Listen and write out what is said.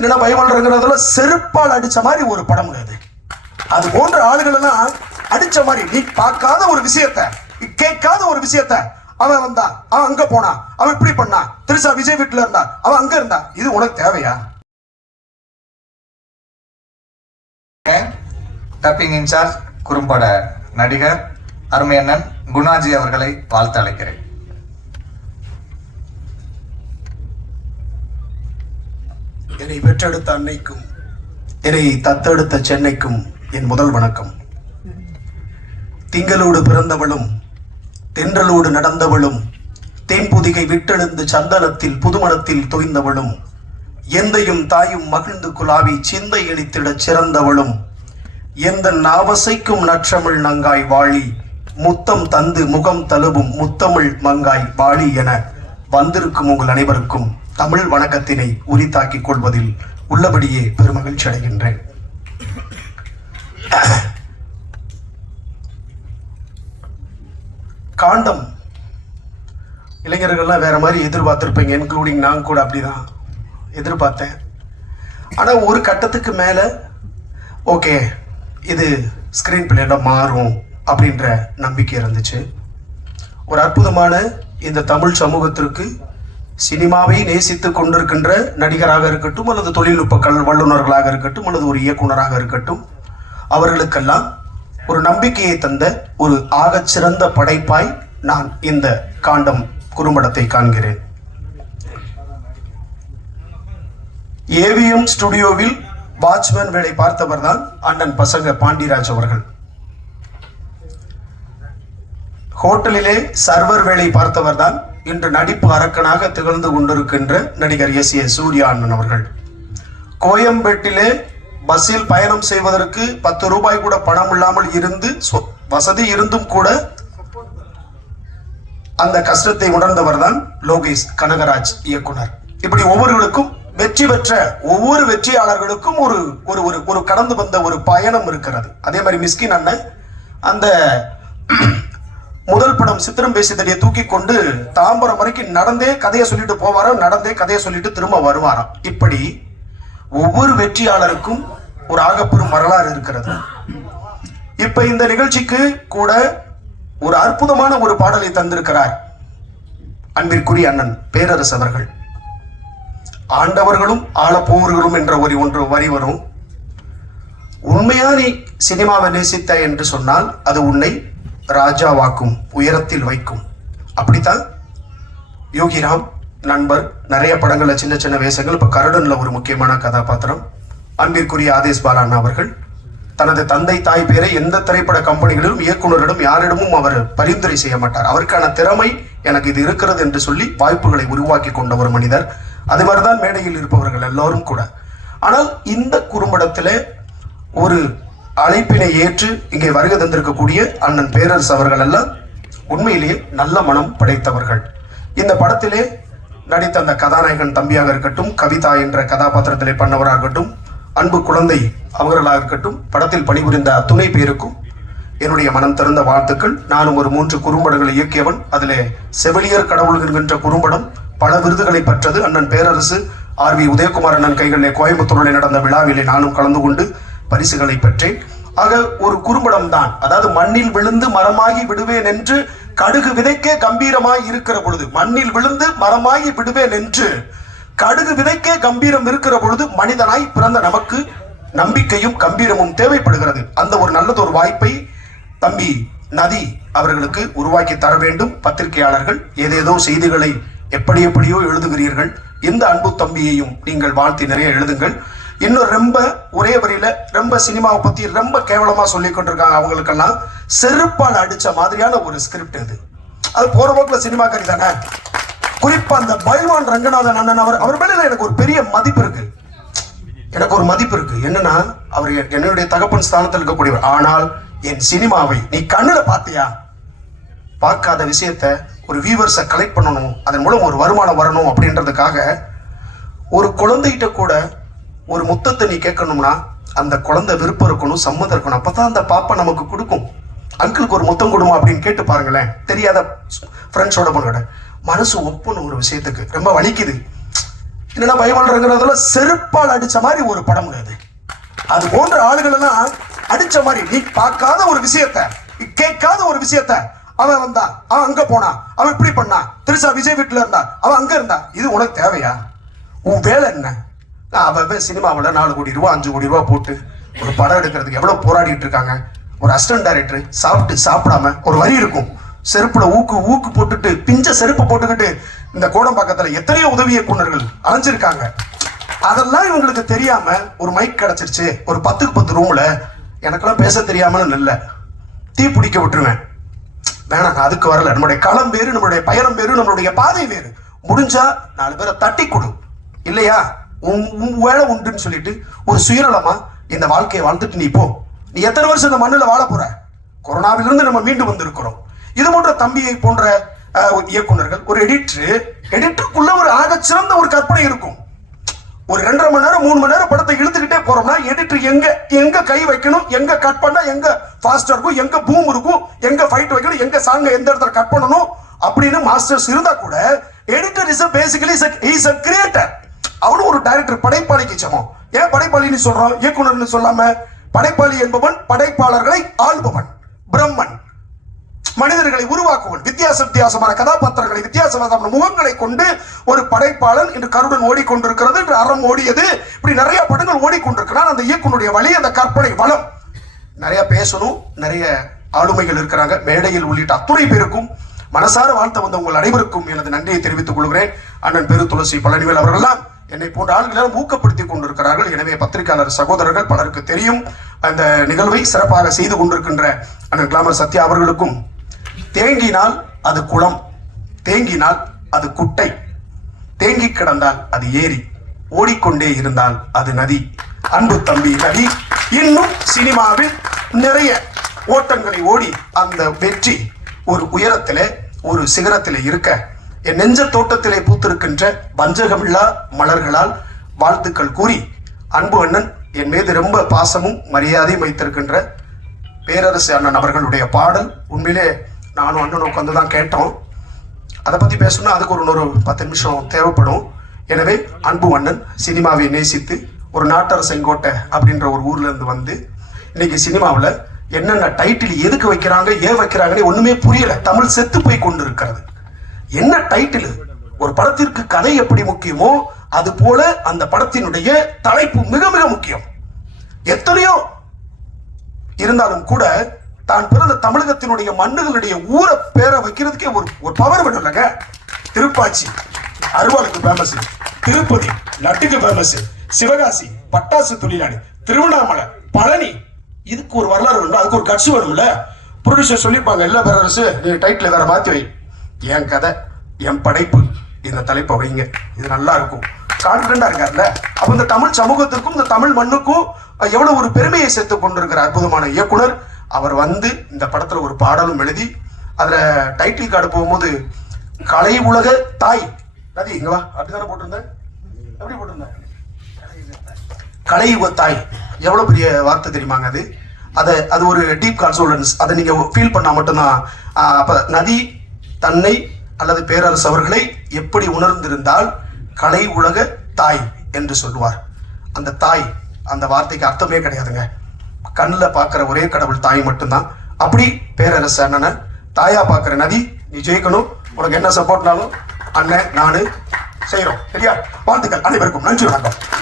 இல்லைன்னா பயமல்றங்கிறதுல செருப்பால் அடிச்ச மாதிரி ஒரு படம் அது. அது போன்ற ஆளுகளெல்லாம் அடித்த அடிச்ச மாதிரி நீ பார்க்காத ஒரு விஷயத்த கேட்காத ஒரு விஷயத்த அவன் வந்தான் அவன் அங்க போனான் அவன் இப்படி பண்ணான் திருசா விஜய் வீட்டுல இருந்தான் அவன் அங்க இருந்தான் இது உனக்கு தேவையா? டப்பிங் இன்சார்ஜ் குறும்பட நடிகர் அருமையண்ணன் குணாஜி அவர்களை வாழ்த்து அழைக்கிறேன். என்னை பெற்றெடுத்த அன்னைக்கும் என்னை தத்தெடுத்த சென்னைக்கும் என் முதல் வணக்கம். திங்களோடு பிறந்தவளும் தென்றலோடு நடந்தவளும் தேன்புதிகை விட்டெழுந்து சந்தனத்தில் புதுமணத்தில் தோய்ந்தவளும் எந்தையும் தாயும் மகிழ்ந்து குலாவி சிந்தை இழித்திடச் சிறந்தவளும் எந்த நாவசைக்கும் நற்றமிழ் நங்காய் வாழி முத்தம் தந்து முகம் தழுவும் முத்தமிழ் மங்காய் வாழி என வந்திருக்கும் உங்கள் அனைவருக்கும் தமிழ் வணக்கத்தினை உரித்தாக்கிக் கொள்வதில் உள்ளபடியே பெருமகிழ்ச்சி அடைகின்றேன். காண்டம். இளைஞர்கள்லாம் வேற மாதிரி எதிர்பார்த்துருப்பீங்க இன்க்ளூடிங் நான் கூட அப்படிதான் எதிர்பார்த்தேன். ஆனால் ஒரு கட்டத்துக்கு மேலே ஓகே இது ஸ்க்ரீன் பிளேல மாறும் அப்படின்ற நம்பிக்கை இருந்துச்சு. ஒரு அற்புதமான இந்த தமிழ் சமூகத்திற்கு சினிமாவை நேசித்து கொண்டிருக்கின்ற நடிகராக இருக்கட்டும் அல்லது தொழில்நுட்ப கல் வல்லுநர்களாக இருக்கட்டும் அல்லது ஒரு இயக்குனராக இருக்கட்டும் அவர்களுக்கெல்லாம் ஒரு நம்பிக்கையை தந்த ஒரு ஆகச்சிறந்த படைப்பாய் நான் இந்த காண்டம் குறும்படத்தை காண்கிறேன். ஏவிஎம் ஸ்டுடியோவில் வாட்ச்மேன் வேலை பார்த்தவர் தான் அண்ணன் பசங்க பாண்டிராஜ் அவர்கள். ஹோட்டலிலே சர்வர் வேலை பார்த்தவர் தான் இன்று நடிப்பு அரக்கனாக திகழ்ந்து கொண்டிருக்கின்ற நடிகர் எஸ் ஏ சூர்யா அண்ணன் அவர்கள். கோயம்பேட்டிலே பஸ்ஸில் பயணம் செய்வதற்கு பத்து ரூபாய் கூட பணம் இல்லாமல் இருந்து சொ- வசதி இருந்தும் கூட அந்த கஷ்டத்தை உணர்ந்தவர் தான் லோகேஷ் கனகராஜ் இயக்குனர். இப்படி ஒவ்வொருவருக்கும் வெற்றி பெற்ற ஒவ்வொரு வெற்றியாளர்களுக்கும் ஒரு ஒரு ஒரு ஒரு கடந்து வந்த ஒரு பயணம் இருக்கிறது. அதே மாதிரி மிஸ்கின் அண்ணன் அந்த முதல் படம் சித்திரம் பேசியதடியை தூக்கி கொண்டு தாம்பரம் வரைக்கும் நடந்தே கதையை சொல்லிட்டு போவாராம் நடந்தே கதையை சொல்லிட்டு திரும்ப வருவாராம். இப்படி ஒவ்வொரு வெற்றியாளருக்கும் ஒரு ஆகப்பெரும் வரலாறு இருக்கிறது. இப்ப இந்த நிகழ்ச்சிக்கு கூட ஒரு அற்புதமான ஒரு பாடலை தந்திருக்கிறார் அன்பிற்குரிய அண்ணன் பேரரசு அவர்கள். ஆண்டவர்களும் ஆளப்போவர்களும் என்ற ஒரு ஒன்று வரி வரும். உண்மையா நீ சினிமாவை நேசித்த என்று சொன்னால் அது உன்னை ராஜாவாக்கும் உயரத்தில் வைக்கும். அப்படித்தான் யோகிராம் நண்பர் நிறைய படங்களில் சின்ன சின்ன வேஷங்கள். இப்போ கருடனில் ஒரு முக்கியமான கதாபாத்திரம். அன்பிற்குரிய ஆதேஷ் பாலாண்ணா அவர்கள். தனது தந்தை தாய் பேரை எந்த திரைப்பட கம்பெனிகளிலும் இயக்குனரிடம் யாரிடமும் அவர் பரிந்துரை செய்ய மாட்டார். அவருக்கான திறமை எனக்கு இது இருக்கிறது என்று சொல்லி வாய்ப்புகளை உருவாக்கி கொண்ட ஒரு மனிதர். அது மாதிரிதான் மேடையில் இருப்பவர்கள் எல்லோரும் கூட. ஆனால் இந்த குறும்படத்தில் ஒரு அழைப்பினை ஏற்று இங்கே வருகை தந்திருக்கக்கூடிய அண்ணன் பேரரசு அவர்கள் எல்லாம் உண்மையிலேயே நல்ல மனம் படைத்தவர்கள். இந்த படத்திலே நடித்த அந்த கதாநாயகன் தம்பியாக இருக்கட்டும் கவிதா என்ற கதாபாத்திரத்திலே பண்ணவராக இருக்கட்டும் அன்பு குழந்தை அவர்களாக இருக்கட்டும் படத்தில் பணிபுரிந்த அத்துணை பேருக்கும் என்னுடைய மனம் திறந்த வாழ்த்துக்கள். நானும் ஒரு மூன்று குறும்படங்களை இயக்கியவன். அதிலே செவிலியர் கடவுள் என்கின்ற குறும்படம் பல விருதுகளை பெற்றது. அண்ணன் பேரரசு ஆர் வி உதயகுமார் அண்ணன் கைகளிலே கோயம்புத்தூரில் நடந்த விழாவிலே நானும் கலந்து கொண்டு பரிசுகளை பெற்றேன். ஆக ஒரு குறும்படம் தான் அதாவது மண்ணில் விழுந்து மரமாகி விடுவேன் என்று கடுகு விதைக்கே கம்பீரமாய் இருக்கிற பொழுது மண்ணில் விழுந்து மரமாகி விடுவேன் என்று கடுகு விதைக்கே கம்பீரம் இருக்கிற பொழுது மனிதனாய் பிறந்த நமக்கு நம்பிக்கையும் கம்பீரமும் தேவைப்படுகிறது. அந்த ஒரு நல்லது ஒரு வாய்ப்பை தம்பி நதி அவர்களுக்கு உருவாக்கி தர வேண்டும். பத்திரிகையாளர்கள் ஏதேதோ செய்திகளை எப்படி எப்படியோ எழுதுகிறீர்கள். இந்த அன்பு தம்பியையும் நீங்கள் வாழ்த்தி நிறைய எழுதுங்கள். இன்னும் ரொம்ப ஒரே வரியில ரொம்ப சினிமாவை பத்தி ரொம்ப கேவலமா சொல்லி கொண்டிருக்காங்க அவங்களுக்கெல்லாம் செருப்பால் அடிச்ச மாதிரியான ஒரு ஸ்கிரிப்ட் இது அது போற போக்குல சினிமாக்காரி தானே? குறிப்பா அந்த பல்வான் ரங்கநாதன் அண்ணன் அவர் அவர் மேல எனக்கு ஒரு பெரிய மதிப்பு இருக்கு. எனக்கு ஒரு மதிப்பு இருக்கு. என்னன்னா அவர் என்னுடைய தகப்பன் ஸ்தானத்தில் இருக்கக்கூடியவர். ஆனால் என் சினிமாவை நீ கண்ணுல பாத்தியா? பார்க்காத விஷயத்த ஒரு வியூவர்ஸை கலெக்ட் பண்ணணும். அதன் மூலம் ஒரு வருமானம் வரணும் அப்படின்றதுக்காக ஒரு குழந்தைகிட்ட கூட ஒரு முத்தத்தை நீ கேட்கணும்னா அந்த குழந்தை விருப்பம் இருக்கணும் சம்மதம் இருக்கணும். அப்பதான் அந்த பாப்பா நமக்கு கொடுக்கும். அங்கிளுக்கு ஒரு முத்தம் கொடுமா அப்படின்னு கேட்டு பாருங்களேன். தெரியாத ஃப்ரெண்ட்ஸோட பொண்ணோட. மனசு ஒப்புணும் ஒரு விஷயத்துக்கு. ரொம்ப வலிக்குது. என்னன்னா பைபிள்ங்கிறதுல செருப்பால் அடிச்ச மாதிரி ஒரு படம் அது. அது போன்ற ஆளுகள் எல்லாம் அடிச்ச மாதிரி நீ பார்க்காத ஒரு விஷயத்த கேட்காத ஒரு விஷயத்த அவன் வந்தான் அவன் அங்க போனா அவன் இப்படி பண்ணான் திருசா விஜய் வீட்டுல இருந்தான் அவன் அங்க இருந்தான் இது உனக்கு தேவையா? உன் வேலை என்ன? அவன் சினிமாவில் நாலு கோடி ரூபா அஞ்சு கோடி ரூபா போட்டு ஒரு படம் எடுக்கிறதுக்கு எவ்வளோ போராடிட்டு இருக்காங்க? ஒரு அசிஸ்டன்ட் டைரக்டர் சாப்பிட்டு சாப்பிடாம ஒரு வரி இருக்கும். செருப்புல ஊக்கு ஊக்கு போட்டுட்டு பிஞ்ச செருப்பு போட்டுக்கிட்டு இந்த கோடம் பக்கத்துல எத்தனையோ உதவி இயக்குநர்கள் அலைஞ்சிருக்காங்க. அதெல்லாம் இவங்களுக்கு தெரியாம ஒரு மைக் கிடைச்சிருச்சு. ஒரு பத்துக்கு பத்து ரூம்ல எனக்கெல்லாம் பேச தெரியாமன்னு இல்ல தீ பிடிக்க விட்டுருவேன். வேணாம் நான் அதுக்கு வரல. நம்மளுடைய களம் வேறு நம்மளுடைய பயணம் வேறு நம்மளுடைய பாதை வேறு. முடிஞ்சா நாலு பேரை தட்டி கொடு. இல்லையா? உன் வேலை உண்டுன்னு சொல்லிட்டு ஒரு சுயநலமா இந்த வாழ்க்கையை வாழ்ந்துட்டு நீ போ. நீ எத்தனை வருஷம் இந்த மண்ணுல வாழ போற? கொரோனாவிலிருந்து நம்ம மீண்டு வந்திருக்கிறோம். இது போன்ற தம்பியை போன்ற இயக்குநர்கள் ஒரு எடிட்டர் எடிட்டருக்குள்ள ஒரு ஆக சிறந்த ஒரு கற்பனை இருக்கும். ஒரு ரெண்டரை மணி நேரம் மூணு மணி நேரம் படத்தை இழுத்துக்கிட்டே போறோம்னா எடிட்டர் எங்க எங்க கை வைக்கணும் எங்க கட் பண்ணா எங்க ஃபாஸ்டா இருக்கும் எங்க பூம் இருக்கும் எங்க ஃபைட் வைக்கணும் எங்க சாங்க எந்த இடத்துல கட் பண்ணணும் அப்படின்னு மாஸ்டர்ஸ் இருந்தா கூட editor is basically is a creator அவனும் ஒரு டைரக்டர் படைப்பாளிக்கு சமம். ஏன் படைப்பாளின்னு சொல்றோம்? இயக்குனர்னு சொல்லாம படைப்பாளி என்பவன் படைப்பாளர்களை ஆள்பவன் பிரம்மன். மனிதர்களை உருவாக்குவன் வித்தியாச வித்தியாசமான கதாபாத்திரங்களை வித்தியாசமான முகங்களை கொண்டு ஒரு படைப்பாளன் இன்று கருடன் ஓடிக்கொண்டிருக்கிறது இன்று அறம் ஓடியது. இப்படி நிறைய படங்கள் ஓடிக்கொண்டிருக்கிறான் அந்த இயக்குனுடைய வழி அந்த கற்பனை வளம். நிறைய பேசணும் நிறைய ஆளுமைகள் இருக்கிறாங்க. மேடையில் உள்ளிட்ட அத்துணை பேருக்கும் மனசார வாழ்த்த வந்த உங்கள் அனைவருக்கும் எனது நன்றியை தெரிவித்துக் கொள்கிறேன். அண்ணன் பெரு துளசி பழனிவேல் அவர்கள்லாம் என்னை போன்ற ஆளுகளெல்லாம் ஊக்கப்படுத்தி கொண்டிருக்கிறார்கள். எனவே பத்திரிகையாளர் சகோதரர்கள் பலருக்கு தெரியும் அந்த நிகழ்வை சிறப்பாக செய்து கொண்டிருக்கின்ற அண்ணன் கிளாமர் சத்யா அவர்களுக்கும். தேங்கினால் அது குளம் தேங்கினால் அது குட்டை தேங்கி கிடந்தால் அது ஏரி ஓடிக்கொண்டே இருந்தால் அது நதி. அன்பு தம்பி நதி இன்னும் சினிமாவில் நிறைய ஓட்டங்களை ஓடி அந்த வெற்றி ஒரு உயரத்தில் ஒரு சிகரத்தில் இருக்க என் நெஞ்ச தோட்டத்திலே பூத்திருக்கின்ற பஞ்சகமில்லா மலர்களால் வாழ்த்துக்கள் கூறி அன்பு அண்ணன் என் மீது ரொம்ப பாசமும் மரியாதையும் வைத்திருக்கின்ற பேரரசு அண்ணன் அவர்களுடைய பாடல். உண்மையிலே நானும் அண்ணன் உட்காந்து தான் கேட்டோம். அதை பற்றி பேசணும்னா அதுக்கு ஒரு இன்னொரு பத்து நிமிஷம் தேவைப்படும். எனவே அன்பு அண்ணன் சினிமாவை நேசித்து ஒரு நாட்டார் செங்கோட்டை அப்படின்ற ஒரு ஊர்லேருந்து வந்து இன்னைக்கு சினிமாவில் என்னென்ன டைட்டில் எதுக்கு வைக்கிறாங்க ஏன் வைக்கிறாங்கன்னு ஒன்றுமே புரியலை. தமிழ் செத்து போய் கொண்டு இருக்கிறது என்ன டைட்டில் ஒரு படத்திற்கு கதை எப்படி முக்கியமோ அது போல அந்த படத்தினுடைய தலைப்பு மிக மிக முக்கியம். எத்தனையோ இருந்தாலும் கூட தான் பிறந்த தமிழகத்தினுடைய மண்ணுகளுடைய ஊரை பேரை வைக்கிறதுக்கே ஒரு ஒரு பவர் வேணும் இல்லைங்க திருப்பாச்சி அருவாளுக்கு ஃபேமஸ் திருப்பதி லட்டுக்கு ஃபேமஸ் சிவகாசி பட்டாசு தொழிலாளி. திருவண்ணாமலை பழனி. இதுக்கு ஒரு வரலாறு வேணும் அதுக்கு ஒரு கட்சி வேணும்ல. ப்ரொடியூசர் சொல்லியிருப்பாங்க எல்லா பேரரசு டைட்டில் வேற மாத்தி வை. என் கதை என் படைப்பு இந்த தலைப்பை வைங்க. இது நல்லா இருக்கும். கான்பிடண்டா இருக்காருல்ல அப்ப இந்த தமிழ் சமூகத்திற்கும் இந்த தமிழ் மண்ணுக்கும் எவ்வளவு ஒரு பெருமையை சேர்த்து கொண்டிருக்கிற அற்புதமான இயக்குனர். அவர் வந்து இந்த படத்துல ஒரு பாடலும் எழுதி அதுல டைட்டில் கார்டு போகும்போது கலை உலக தாய். நதி இங்க வா. அப்படிதானே போட்டிருந்தேன்? எப்படி போட்டிருந்தேன்? கலை யுக தாய். எவ்வளவு பெரிய வார்த்தை தெரியுமாங்க அது? அதை அது ஒரு டீப் கான்சோலன்ஸ் அதை நீங்க ஃபீல் பண்ணா மட்டும்தான் அப்ப நதி தன்னை அல்லது பேரரசு அவர்களை எப்படி உணர்ந்திருந்தால் கலை உலக தாய் என்று சொல்லுவார். அந்த தாய் அந்த வார்த்தைக்கு அர்த்தமே கிடையாதுங்க. கண்ணில் பார்க்குற ஒரே கடவுள் தாய் மட்டும்தான். அப்படி பேரரசு அண்ணனை தாயா பார்க்குற நதி நீ ஜெயிக்கணும். உனக்கு என்ன சப்போர்ட்னாலும் அண்ணன் நான் செய்கிறோம் சரியா? வாழ்த்துக்கள். அனைவருக்கும் நன்றி வணக்கம்.